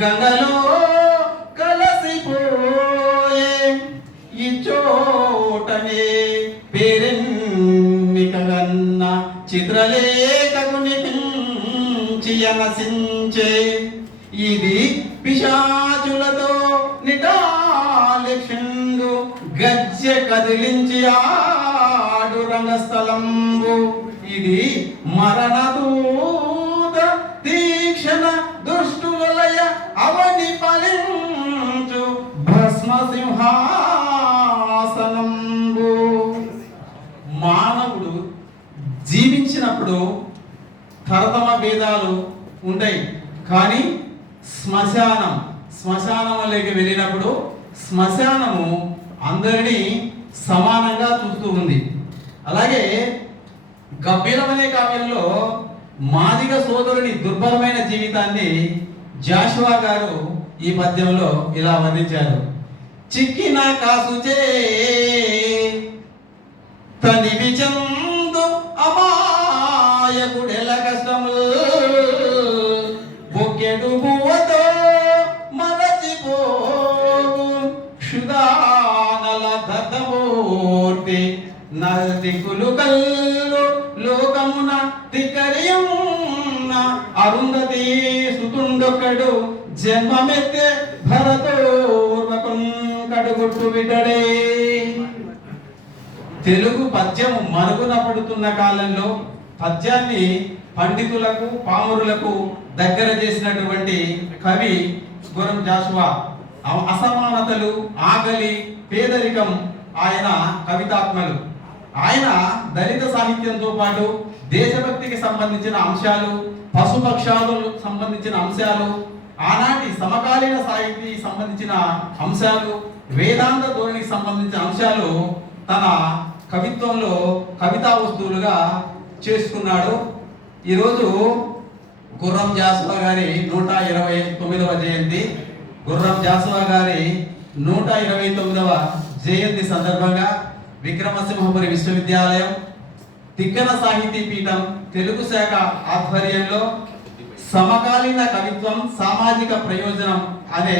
గంగలో కలసిపోయే ఈ చోటనే పేరెన్నికగన్న చిత్రలేఖకుని పించి అనసించే ఇది పిశాచులతో నిటాలిక్షుండు గజ్జె కదిలించి ఆడు రంగస్థలంబు ఇది మరణదూత తీక్షణ దుష్టులయ అవని ఫలించు భస్మ సింహాసనంబు. మానవుడు జీవించినప్పుడు తరతమ భేదాలు ఉంటాయి, కానీ శ్మశానంలోకి వెళ్ళినప్పుడు శ్మశానము అందరినీ సమానంగా చూస్తూ ఉంది. అలాగే గబ్బీరం అనే కావ్యంలో మాదిగ సోదరుని దుర్భరమైన జీవితాన్ని జాషువా గారు ఈ పద్యంలో ఇలా వర్ణించారు. చిక్కిన కాసుచే తనివి చందు అమాయకుడెల కష్టము బొక్కెడు బువ్వతో మరచిపోగు క్షుదానల దద్దమూర్తి నదికులు కల్లు లోకమున తికరియున్న అరుంధతి సుతుండొక్కడు జన్మమెత్తే భరతోర్వకం కడుగుట్టు విడడే. తెలుగు పద్యం మరుగున పడుతున్న కాలంలో పద్యాన్ని పండితులకు పామరులకు దగ్గర చేసినటువంటి కవి గుర్రం జాషువా. అసమానతలు, ఆకలి, పేదరికం ఆయన కవితాత్మలు. ఆయన దళిత సాహిత్యంతో పాటు దేశభక్తికి సంబంధించిన అంశాలు, పశుపక్షాలకు సంబంధించిన అంశాలు, ఆనాటి సమకాలీన సాహితీ సంబంధించిన అంశాలు, వేదాంత ధోరణికి సంబంధించిన అంశాలు తన కవిత్వంలో కవితా వస్తువులుగా చేసుకున్నాడు. ఈరోజు గుర్రం జాషువా గారి 129వ జయంతి. గుర్రం జాషువా గారి 129వ జయంతి సందర్భంగా విక్రమసింహపురి విశ్వవిద్యాలయం, తిక్కన సాహితీ పీఠం తెలుగు శాఖ ఆధ్వర్యంలో సమకాలీన కవిత్వం సామాజిక ప్రయోజనం అనే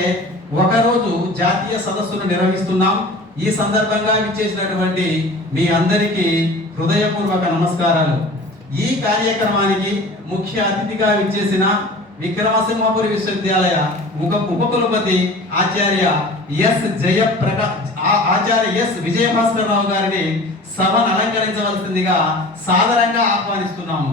ఒకరోజు జాతీయ సదస్సును నిర్వహిస్తున్నాం. ఈ సందర్భంగా విచ్చేసినటువంటి మీ అందరికీ హృదయపూర్వక నమస్కారాలు. ఈ కార్యక్రమానికి ముఖ్య అతిథిగా విచ్చేసిన విక్రమసింహపురి విశ్వవిద్యాలయ ఉపకులపతి ఆచార్య ఎస్ విజయభాస్కర్ రావు గారిని సభను అలంకరించవలసిందిగా సాదరంగా ఆహ్వానిస్తున్నాము.